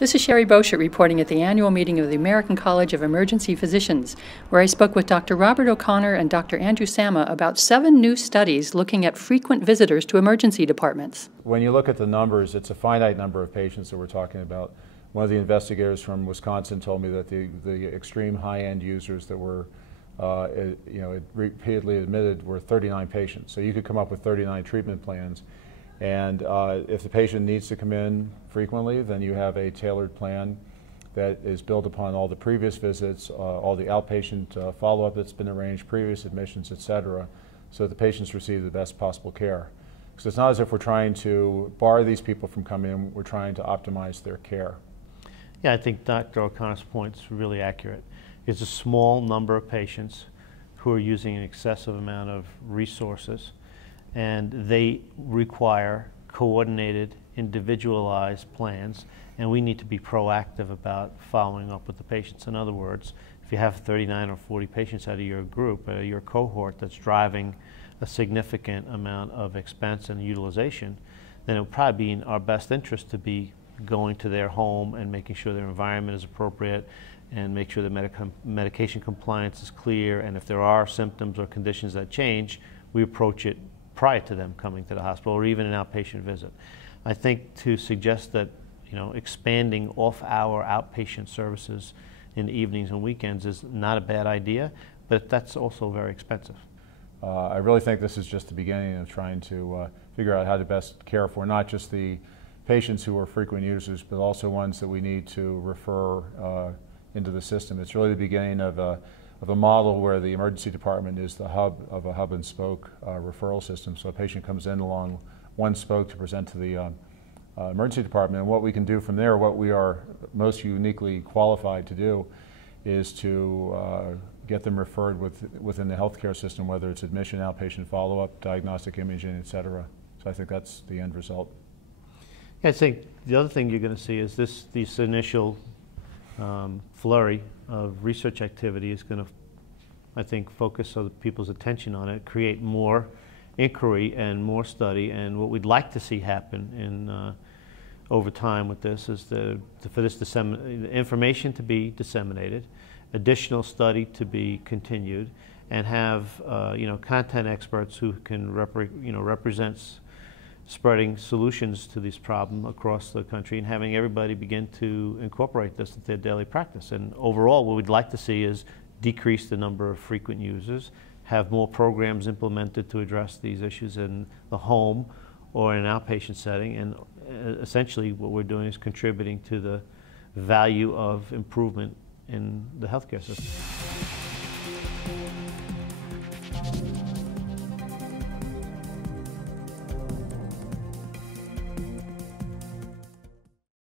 This is Sherry Boschert reporting at the annual meeting of the American College of Emergency Physicians, where I spoke with Dr. Robert O'Connor and Dr. Andrew Sama about 7 new studies looking at frequent visitors to emergency departments. When you look at the numbers, it's a finite number of patients that we're talking about. One of the investigators from Wisconsin told me that the extreme high-end users that were repeatedly admitted were 39 patients. So you could come up with 39 treatment plans. And if the patient needs to come in frequently, then you have a tailored plan that is built upon all the previous visits, all the outpatient follow-up that's been arranged, previous admissions, etc., so that the patients receive the best possible care. So it's not as if we're trying to bar these people from coming in, we're trying to optimize their care. Yeah, I think Dr. O'Connor's point is really accurate. It's a small number of patients who are using an excessive amount of resources, and they require coordinated, individualized plans, and we need to be proactive about following up with the patients. In other words, if you have 39 or 40 patients out of your group, your cohort that's driving a significant amount of expense and utilization, then it would probably be in our best interest to be going to their home and making sure their environment is appropriate and make sure the medication compliance is clear, and if there are symptoms or conditions that change, we approach it prior to them coming to the hospital or even an outpatient visit. I think to suggest that expanding off-hour outpatient services in the evenings and weekends is not a bad idea, but that's also very expensive. I really think this is just the beginning of trying to figure out how to best care for not just the patients who are frequent users, but also ones that we need to refer into the system. It's really the beginning of a model where the emergency department is the hub of a hub and spoke referral system. So a patient comes in along one spoke to present to the emergency department, and what we can do from there, what we are most uniquely qualified to do, is to get them referred within the healthcare system, whether it's admission, outpatient follow-up, diagnostic imaging, etc. So I think that's the end result. I think the other thing you're going to see is this initial flurry of research activity is going to, I think, focus other people's attention on it, create more inquiry and more study. And what we'd like to see happen over time with this is for this information to be disseminated, additional study to be continued, and have content experts who can represent spreading solutions to this problem across the country and having everybody begin to incorporate this into their daily practice. And overall, what we'd like to see is decrease the number of frequent users, have more programs implemented to address these issues in the home or in an outpatient setting, and essentially what we're doing is contributing to the value of improvement in the healthcare system.